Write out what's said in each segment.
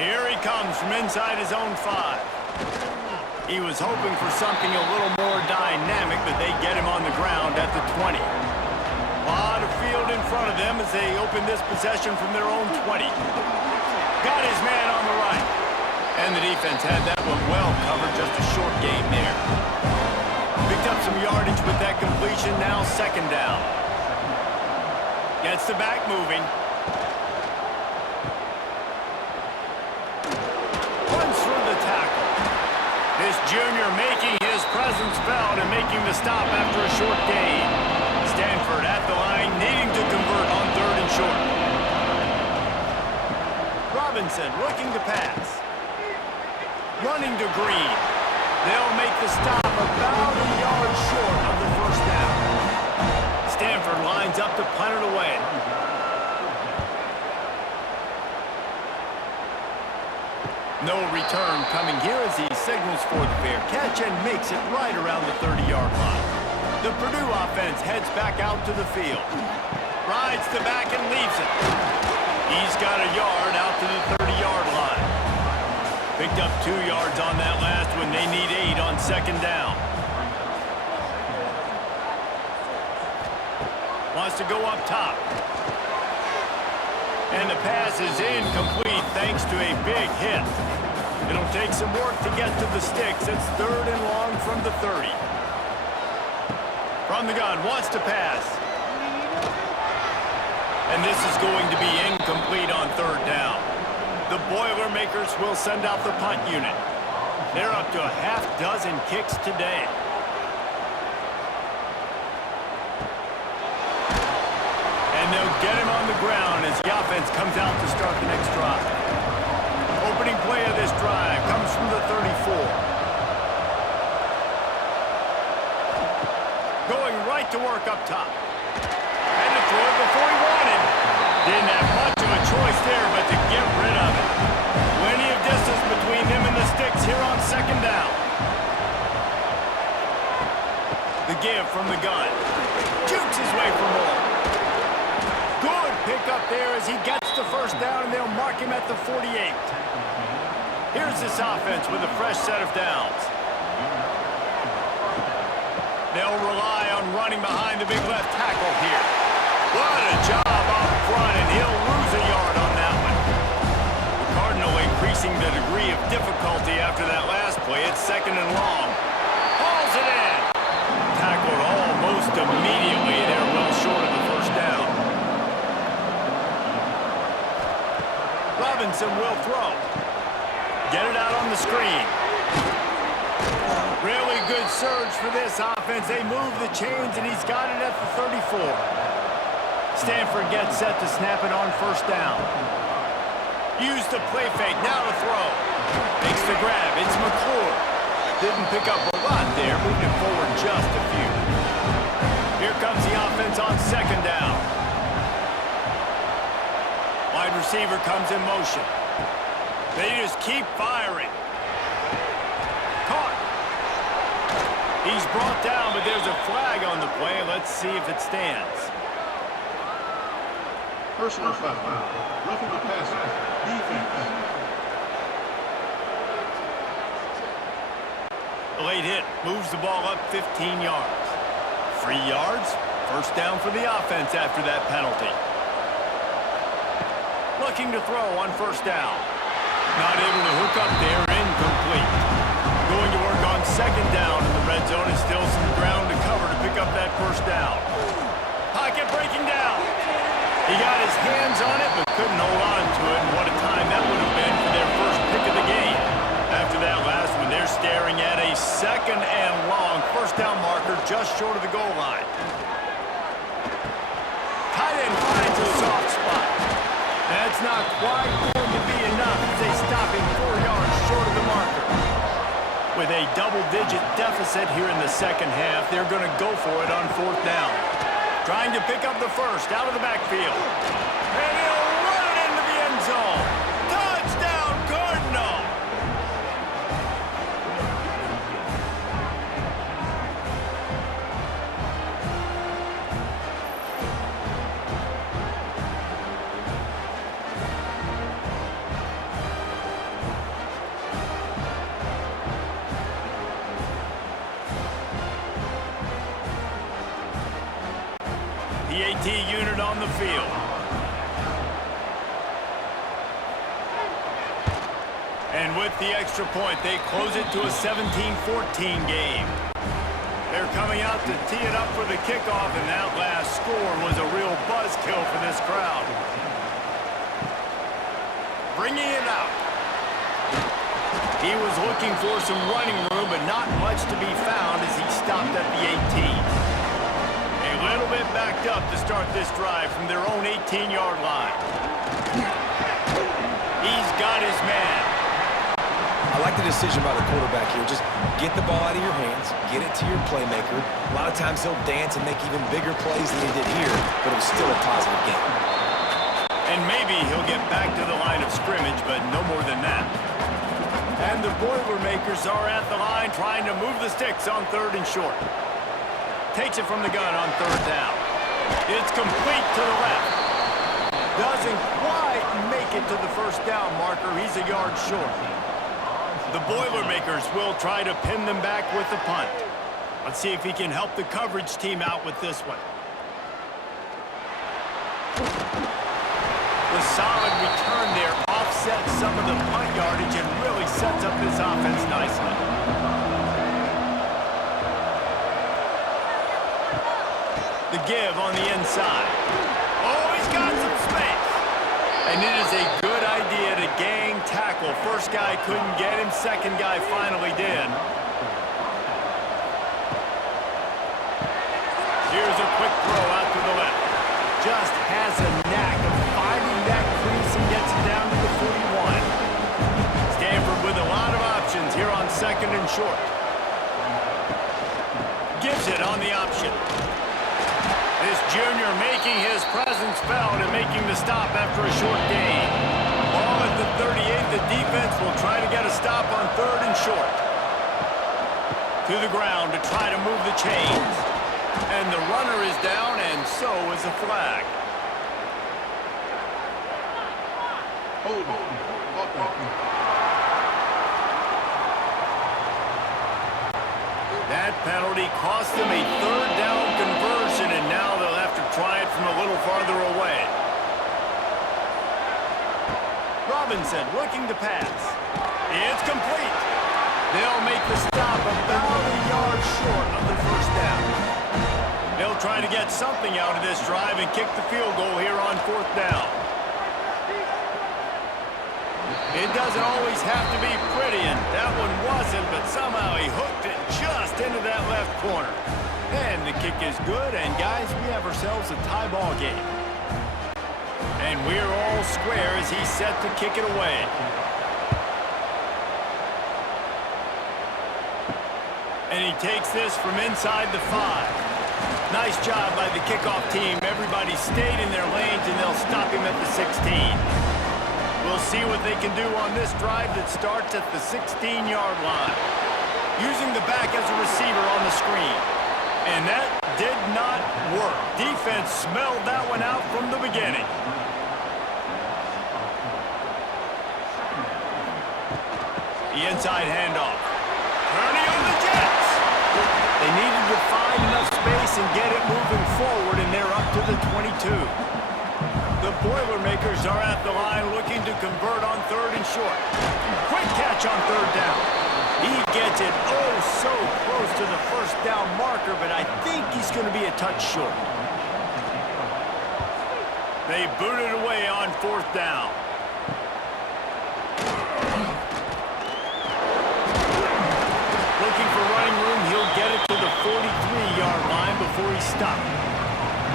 Here he comes from inside his own 5. He was hoping for something a little more dynamic, but they get him on the ground at the 20. A lot of field in front of them as they open this possession from their own 20. Got his man on the right. And the defense had that one well covered, just a short game there. Picked up some yardage with that completion, now second down. Gets the back moving. Runs through the tackle. This junior making his presence felt and making the stop after a short gain. Stanford at the line, needing to convert on 3rd and short. Robinson looking to pass. Running to Green. They'll make the stop about a yard short of the first down. Stanford lines up to punt it away. No return coming here as he signals for the fair catch and makes it right around the 30-yard line. The Purdue offense heads back out to the field. Rides the back and leaves it. He's got a yard out to the 30-yard line. Picked up 2 yards on that last one. They need 8 on second down. Wants to go up top. And the pass is incomplete thanks to a big hit. It'll take some work to get to the sticks. It's 3rd and long from the 30. From the gun, wants to pass. And this is going to be incomplete on 3rd down. The Boilermakers will send out the punt unit. They're up to a half dozen kicks today. And they'll get him on the ground as the offense comes out to start the next drive. Opening play of this drive comes from the 34. Going right to work up top. Had to throw it before he wanted. Didn't have much of a choice there but to get rid of it. Plenty of distance between them and the sticks here on second down. The give from the gun. Jukes his way for more. Good pick up there as he gets the first down, and they'll mark him at the 48. Here's this offense with a fresh set of downs. They'll rely on running behind the big left tackle here. What a job up front, and he'll lose a yard on that one. The Cardinal increasing the degree of difficulty after that last play. It's 2nd and long. Hauls it in. Tackled almost immediately. They're well short of the first down. Robinson will throw. Get it out on the screen. Really good surge for this offense. They move the chains, and he's got it at the 34. Stanford gets set to snap it on first down. Use the play fake, now to throw. Makes the grab, it's McClure. Didn't pick up a lot there, moved it forward just a few. Here comes the offense on second down. Wide receiver comes in motion. They just keep firing. Caught. He's brought down, but there's a flag on the play. Let's see if it stands. Personal foul. Roughing the passer. Defense. The late hit moves the ball up 15 yards. 3 yards. First down for the offense after that penalty. Looking to throw on first down. Not able to hook up there. Incomplete. Going to work on second down in the red zone. And still some ground to cover to pick up that first down. Pocket breaking down. He got his hands on it, but couldn't hold on to it. And what a time that would have been for their first pick of the game. After that last one, they're staring at a 2nd and long. First down marker just short of the goal line. Tight end finds a soft spot. That's not quite going to be enough as they stop him 4 yards short of the marker. With a double-digit deficit here in the second half, they're going to go for it on 4th down. Trying to pick up the first out of the backfield. And he'll run it into the end zone. Touchdown, Cardinal! minute on the field. And with the extra point, they close it to a 17-14 game. They're coming out to tee it up for the kickoff, and that last score was a real buzzkill for this crowd. Bringing it out. He was looking for some running room, but not much to be found as he stopped at the 18. A little bit backed up to start this drive from their own 18-yard line. He's got his man. I like the decision by the quarterback here. Just get the ball out of your hands, get it to your playmaker. A lot of times he'll dance and make even bigger plays than he did here, but it was still a positive game. And maybe he'll get back to the line of scrimmage, but no more than that. And the Boilermakers are at the line trying to move the sticks on 3rd and short. Takes it from the gun on 3rd down. It's complete to the left. Doesn't quite make it to the 1st down marker. He's a yard short. The Boilermakers will try to pin them back with the punt. Let's see if he can help the coverage team out with this one. The solid return there offsets some of the punt yardage and really sets up this offense nicely. The give on the inside. Oh, he's got some space. And it is a good idea to gang tackle. First guy couldn't get him, second guy finally did. Here's a quick throw out to the left. Just has a knack of finding that crease and gets it down to the 41. Stanford with a lot of options here on 2nd and short. Gives it on the option. This junior making his presence felt and making the stop after a short gain. Ball at the 38, the defense will try to get a stop on 3rd and short. To the ground to try to move the chains. And the runner is down, and so is a flag. That penalty cost them a 3rd down conversion, and now they'll have to try it from a little farther away. Robinson looking to pass. It's complete. They'll make the stop about a yard short of the 1st down. They'll try to get something out of this drive and kick the field goal here on 4th down. It doesn't always have to be pretty, and that one wasn't, but somehow he hooked it just into that left corner. And the kick is good, and guys, we have ourselves a tie ball game. And we're all square as he's set to kick it away. And he takes this from inside the 5. Nice job by the kickoff team. Everybody stayed in their lanes, and they'll stop him at the 16. We'll see what they can do on this drive that starts at the 16-yard line. Using the back as a receiver on the screen. And that did not work. Defense smelled that one out from the beginning. The inside handoff. Turning on the Jets. They needed to find enough space and get it moving forward, and they're up to the 22. The Boilermakers are at the line looking to convert on 3rd and short. Quick catch on 3rd down. He gets it oh so close to the 1st down marker, but I think he's going to be a touch short. They boot it away on 4th down. Looking for running room, he'll get it to the 43-yard line before he stopped.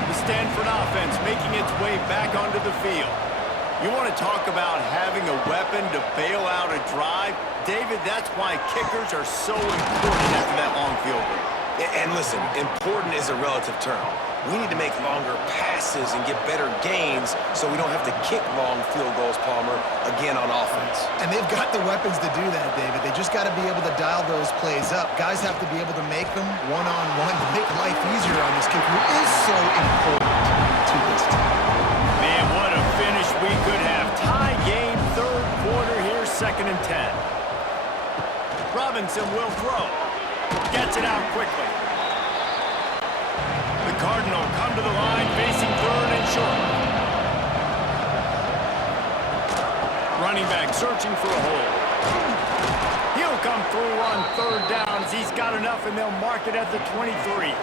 The Stanford offense making its way back onto the field. You want to talk about having a weapon to bail out a drive? David, that's why kickers are so important after that long field goal. And listen, important is a relative term. We need to make longer passes and get better gains so we don't have to kick long field goals, Palmer, again on offense. And they've got the weapons to do that, David. They just got to be able to dial those plays up. Guys have to be able to make them one-on-one to make life easier on this kicker, who is so important to this team. Man, what a finish we could have. Tie game, 3rd quarter here, 2nd and 10. Robinson will throw. Gets it out quickly. The Cardinal come to the line facing 3rd and short. Running back searching for a hole. He'll come through on third down as he's got enough, and they'll mark it at the 23.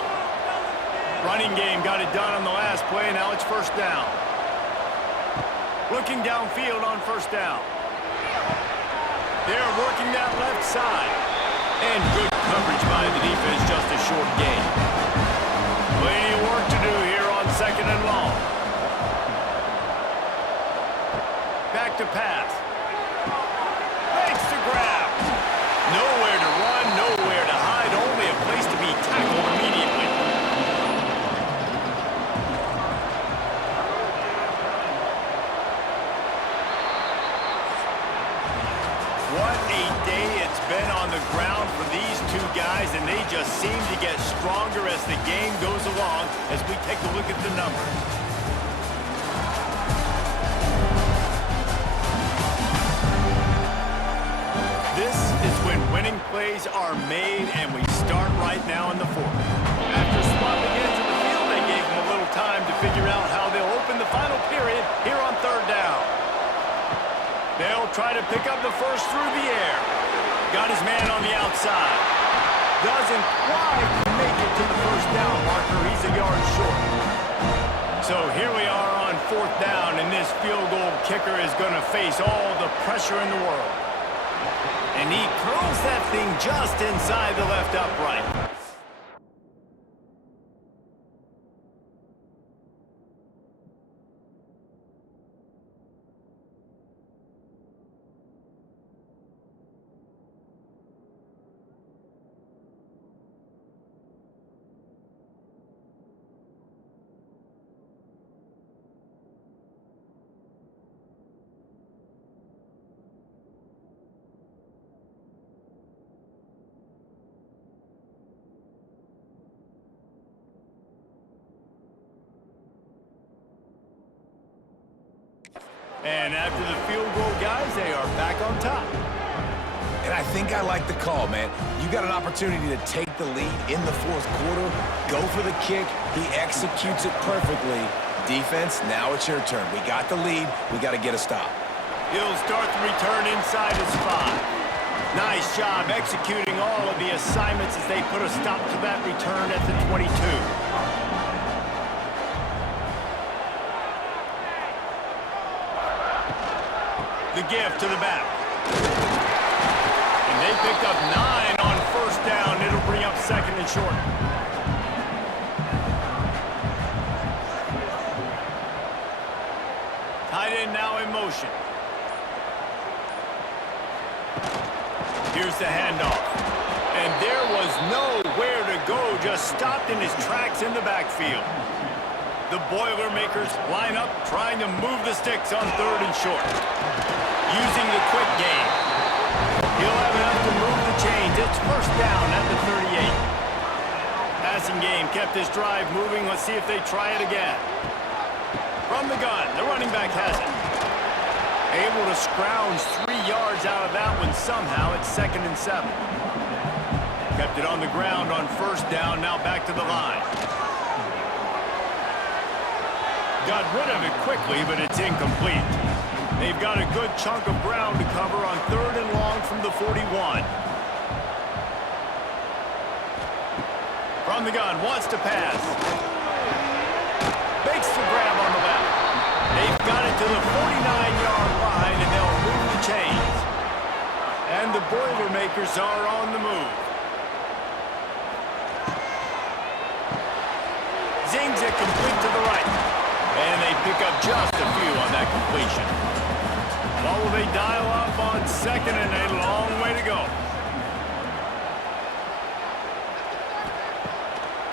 Running game got it done on the last play, and now it's first down. Looking downfield on first down. They're working that left side. And good coverage by the defense, just a short gain. Plenty of work to do here on second and long. Back to pass. Makes the grab. Nowhere to run, nowhere to hide, only a place to be tackled immediately. What a day it's been on the ground for these two guys, and they just seem to get stronger as the game goes along as we take a look at the numbers. This is when winning plays are made, and we start right now in the fourth. After swapping ends of the field, they gave them a little time to figure out how they'll open the final period here on third down. They'll try to pick up the first through the air. Got his man on the outside. Doesn't quite make it to the first down marker. He's a yard short. So here we are on fourth down, and this field goal kicker is going to face all the pressure in the world. And he curls that thing just inside the left upright. And after the field goal, guys, they are back on top. And I think I like the call, man. You got an opportunity to take the lead in the fourth quarter. Go for the kick. He executes it perfectly. Defense, now it's your turn. We got the lead. We got to get a stop. He'll start the return inside his 5. Nice job executing all of the assignments as they put a stop to that return at the 22. The give to the back. And they picked up 9 on first down. It'll bring up second and short. Tight end now in motion. Here's the handoff. And there was nowhere to go, just stopped in his tracks in the backfield. The Boilermakers line up, trying to move the sticks on third and short. Using the quick game. He'll have enough to move the chains. It's first down at the 38. Passing game kept his drive moving. Let's see if they try it again. From the gun, the running back has it. Able to scrounge 3 yards out of that one somehow. It's second and 7. Kept it on the ground on first down, now back to the line. Got rid of it quickly, but it's incomplete. They've got a good chunk of ground to cover on third and long from the 41. From the gun, wants to pass. Makes the grab on the left. They've got it to the 49-yard line, and they'll move the chains. And the Boilermakers are on the move. Zings it complete to the right. And they pick up just a few on that completion. What will they dial up on second, and a long way to go.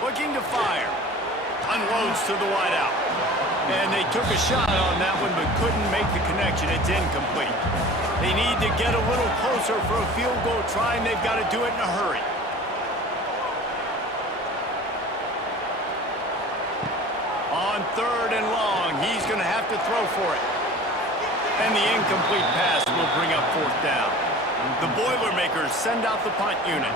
Looking to fire. Unloads to the wideout. And they took a shot on that one, but couldn't make the connection. It's incomplete. They need to get a little closer for a field goal try, and they've got to do it in a hurry. On third and long, he's going to have to throw for it. And the incomplete pass will bring up fourth down. The Boilermakers send out the punt unit.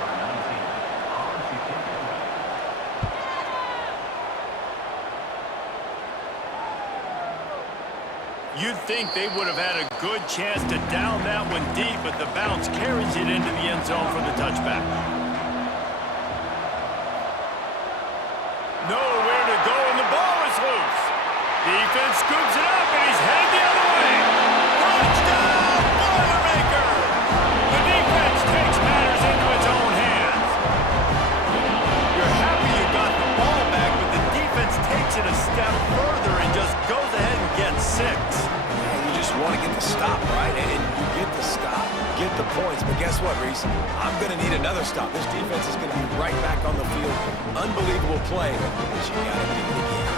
You'd think they would have had a good chance to down that one deep, but the bounce carries it into the end zone for the touchback. Nowhere to go, and the ball is loose. Defense scoops it up, and he's headed the other way. Touchdown, Boilermakers! The defense takes matters into its own hands. You're happy you got the ball back, but the defense takes it a step further and just goes ahead and gets 6. You just want to get the stop, right? And you get the stop, get the points. But guess what, Reese? I'm going to need another stop. This defense is going to be right back on the field. Unbelievable play, but you got to do it again.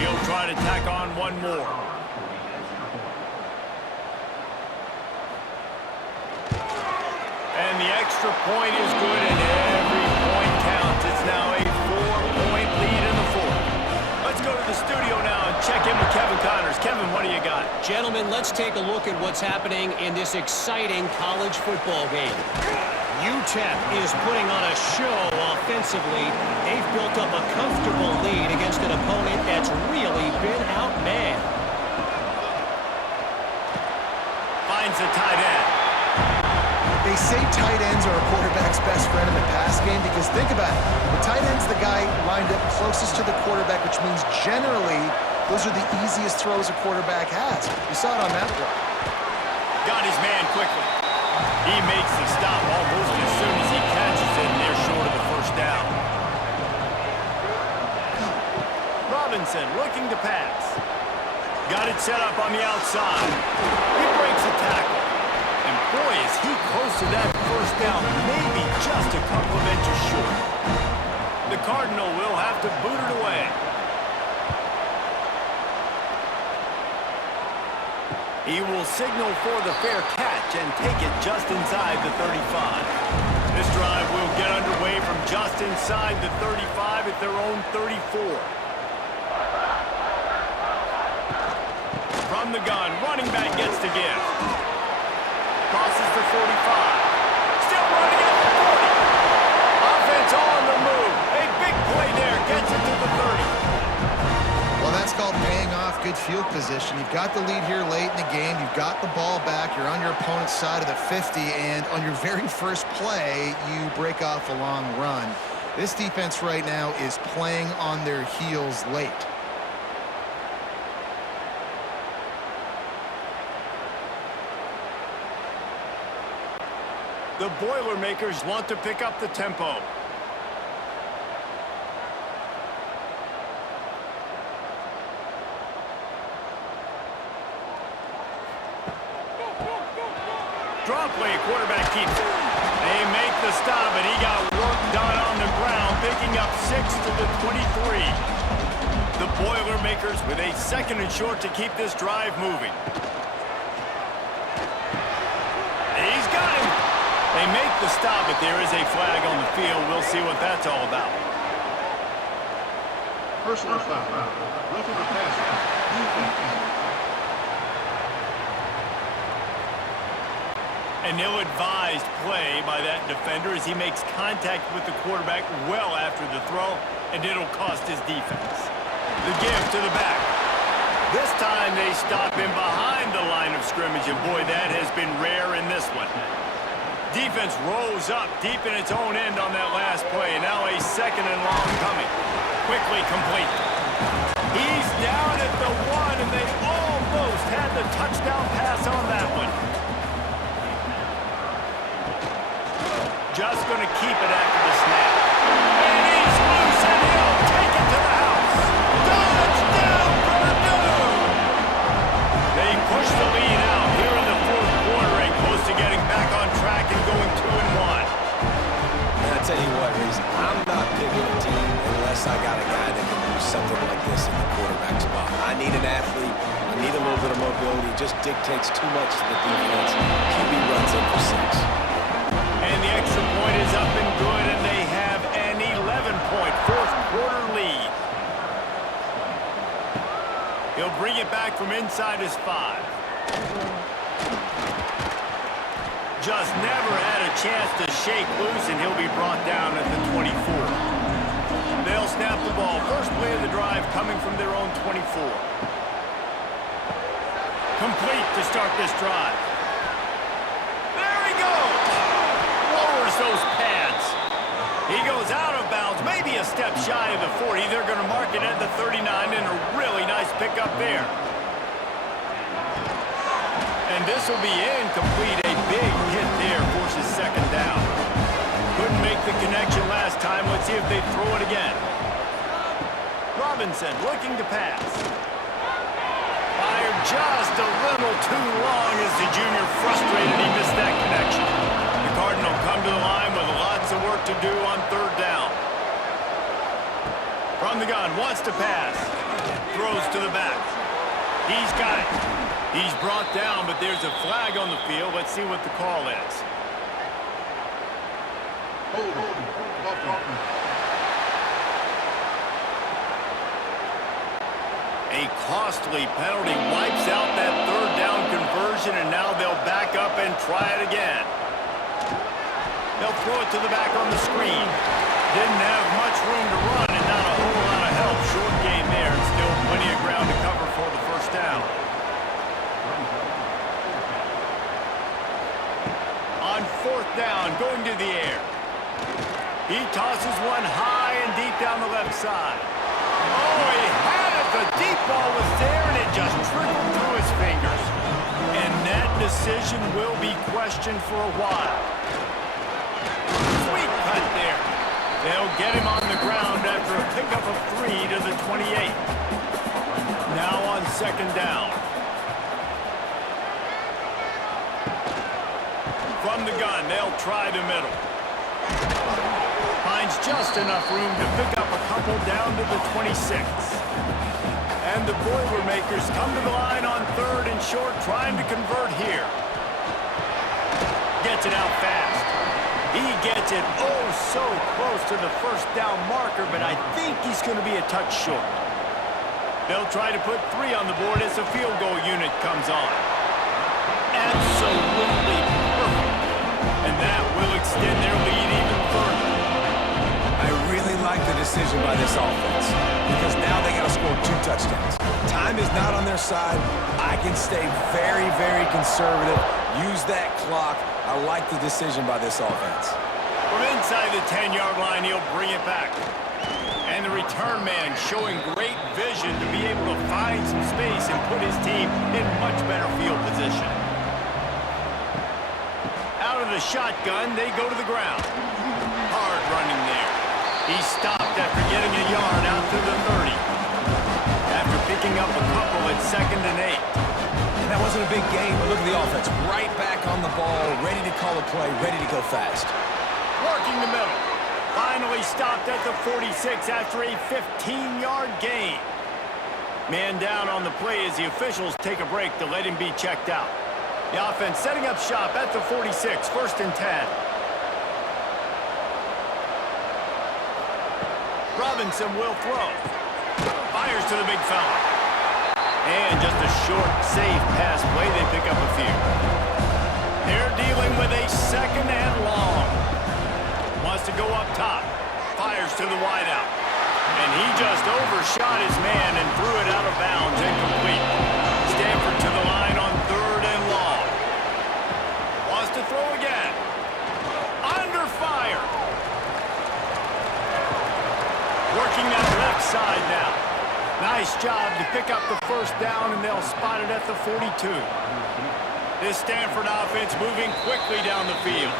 He'll try to tack on one more. And the extra point is good, and every point counts. It's now a 4-point lead in the fourth. Let's go to the studio now and check in with Kevin Connors. Kevin, what do you got? Gentlemen, let's take a look at what's happening in this exciting college football game. UTEP is putting on a show offensively. They've built up a comfortable lead against an opponent that's really been outmanned. Finds the tight end. They say tight ends are a quarterback's best friend in the pass game because think about it. The tight end's the guy lined up closest to the quarterback, which means generally those are the easiest throws a quarterback has. You saw it on that play. Got his man quickly. He makes the stop almost as soon as he catches it, and they're short of the first down. Robinson looking to pass. Got it set up on the outside. He breaks a tackle. And boy, is he close to that first down, maybe just a couple of inches short. The Cardinal will have to boot it away. He will signal for the fair catch and take it just inside the 35. This drive will get underway from just inside the 35 at their own 34. From the gun, running back gets the give. Crosses the 45. Still running at the 40. Offense on the move. A big play there. Gets it to the 30. Well, that's called paying off good field position. You've got the lead here late in the game. You've got the ball back. You're on your opponent's side of the 50. And on your very first play, you break off a long run. This defense right now is playing on their heels late. The Boilermakers want to pick up the tempo. Draw play, quarterback keeps it. They make the stop, and he got work done on the ground, picking up 6 to the 23. The Boilermakers with a 2nd and short to keep this drive moving. He's got him. They make the stop, but there is a flag on the field. We'll see what that's all about. Personal foul. Roughing the passer. Defense. An ill-advised play by that defender as he makes contact with the quarterback well after the throw, and it'll cost his defense. The give to the back. This time they stop him behind the line of scrimmage, and boy, that has been rare in this one. Defense rolls up deep in its own end on that last play. Now a 2nd and long coming. Quickly complete. He's down at the 1, and they almost had the touchdown pass on that one. Just going to keep it after the snap. And he's loose, and he'll take it to the house. Touchdown, Purdue! They push the lead out here in the fourth quarter and close to getting back on track and going 2-1. And I tell you what, Reese, I'm not picking a team unless I got a guy that can do something like this in the quarterback spot. I need an athlete. I need a little bit of mobility. It just dictates too much to the defense. QB runs in for 6. And the extra point is up and good, and they have an 11-point fourth quarter lead. He'll bring it back from inside his 5. Just never had a chance to shake loose, and he'll be brought down at the 24. They'll snap the ball. First play of the drive coming from their own 24. Complete to start this drive. There he goes. Lowers those pads. He goes out of bounds, maybe a step shy of the 40. They're going to mark it at the 39, and a really nice pickup there. And this will be incomplete. A big hit there forces second down. Couldn't make the connection last time. Let's see if they throw it again. Robinson looking to pass. Fired just a little too long as the junior frustrated he missed that connection. The Cardinal come to the line with lots of work to do on third down. From the gun, wants to pass. Throws to the back. He's got it. He's brought down, but there's a flag on the field. Let's see what the call is. A costly penalty wipes out that third down conversion, and now they'll back up and try it again. They'll throw it to the back on the screen. Didn't have much room to run and not a whole lot of help. Short game there, and still plenty of ground to cover for the first down. On fourth down, going to the air. He tosses one high and deep down the left side. Oh, he had it. The deep ball was there, and it just trickled through his fingers. And that decision will be questioned for a while. Sweet cut there. They'll get him on the ground after a pickup of 3 to the 28. Now on second down. From the gun, they'll try the middle. Finds just enough room to pick up a couple down to the 26. And the Boilermakers come to the line on third and short, trying to convert here. Gets it out fast. He gets it oh so close to the first down marker, but I think he's going to be a touch short. They'll try to put 3 on the board as the field goal unit comes on. Absolutely perfect. And that will extend their lead even further. I really like the decision by this offense because now they got to score 2 touchdowns. Time is not on their side. I can stay very, very conservative. Use that clock. I like the decision by this offense. From inside the 10-yard line, he'll bring it back. And the return man showing great vision to be able to find some space and put his team in much better field position. Out of the shotgun, they go to the ground. Hard running there. He stopped after getting a yard out to the 30. After picking up a couple at 2nd and 8. And that wasn't a big game, but look at the offense. Right back on the ball, ready to call a play, ready to go fast. Working the middle. Finally stopped at the 46 after a 15-yard gain. Man down on the play as the officials take a break to let him be checked out. The offense setting up shop at the 46, 1st and 10. Robinson will throw. Fires to the big fella. And just a short, safe pass play. They pick up a few. They're dealing with a 2nd and long. Wants to go up top. Fires to the wideout. And he just overshot his man and threw it out of bounds, incomplete. Stanford to the line on 3rd and long. Wants to throw again. Under fire. Working that left side now. Nice job to pick up the first down, and they'll spot it at the 42. This Stanford offense moving quickly down the field.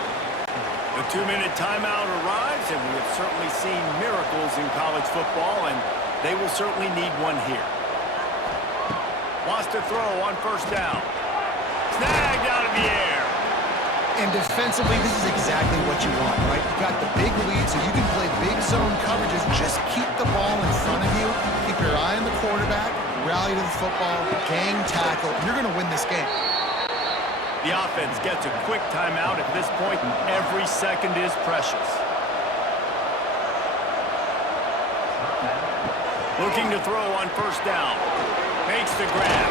The 2-minute timeout arrives, and we have certainly seen miracles in college football, and they will certainly need one here. Wants to throw on 1st down. Snagged out of the air. And defensively, this is exactly what you want, right? You've got the big lead, so you can play big zone coverages. Just keep the ball in front of you. Keep your eye on the quarterback. Rally to the football. Gang tackle. You're going to win this game. The offense gets a quick timeout at this point, and every second is precious. Looking to throw on 1st down. Makes the grab.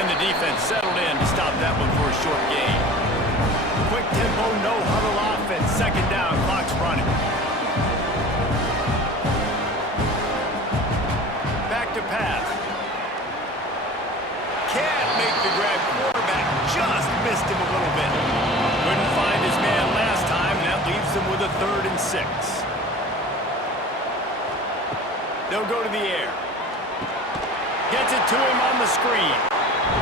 And the defense settled in to stop that one for a short gain. Quick tempo, no huddle offense. 2nd down, clock's running. Back to pass. Can't just missed him a little bit. Couldn't find his man last time, and that leaves them with a 3rd and 6. They'll go to the air. Gets it to him on the screen.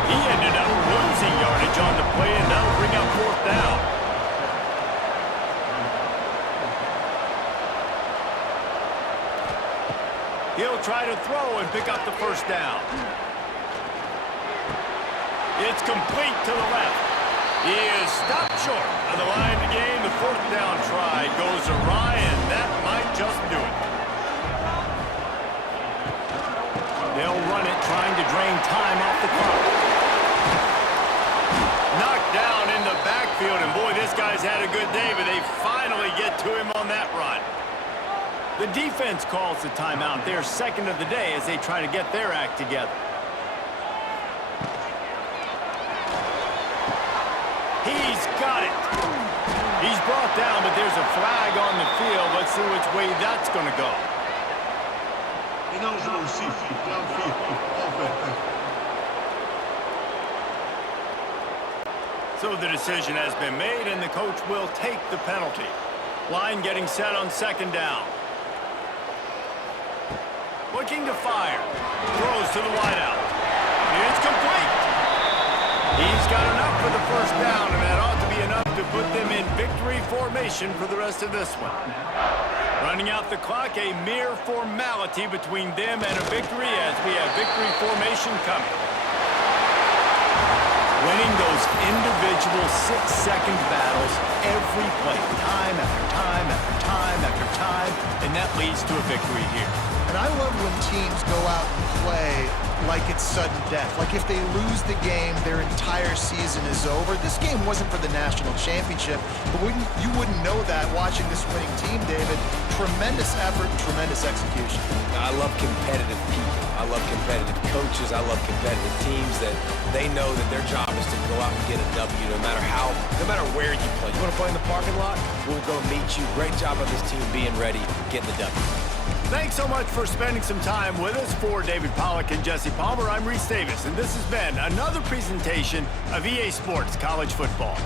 He ended up losing yardage on the play, and that'll bring up 4th down. He'll try to throw and pick up the 1st down. It's complete to the left. He is stopped short of the line to gain. The 4th down try goes awry, and that might just do it. They'll run it, trying to drain time off the clock. Knocked down in the backfield, and boy, this guy's had a good day, but they finally get to him on that run. The defense calls the timeout. Their 2nd of the day as they try to get their act together. He's got it. He's brought down, but there's a flag on the field. Let's see which way that's going to go. Ineligible receiver, downfield, offense. So the decision has been made, and the coach will take the penalty. Line getting set on 2nd down. Looking to fire. Throws to the wideout. It's complete. He's got enough for the 1st down, and that ought to be enough to put them in victory formation for the rest of this one. Running out the clock, a mere formality between them and a victory as we have victory formation coming. Winning those individual 6-second battles every play, time after time after time after time, and that leads to a victory here. And I love when teams go out and play like it's sudden death. Like if they lose the game, their entire season is over. This game wasn't for the national championship, but you wouldn't know that watching this winning team, David. Tremendous effort and tremendous execution. I love competitive people. I love competitive coaches. I love competitive teams that they know that their job is to go out and get a W no matter where you play. You want to play in the parking lot? We'll go meet you. Great job of this team being ready, getting the W. Thanks so much for spending some time with us. For David Pollack and Jesse Palmer, I'm Reese Davis, and this has been another presentation of EA Sports College Football.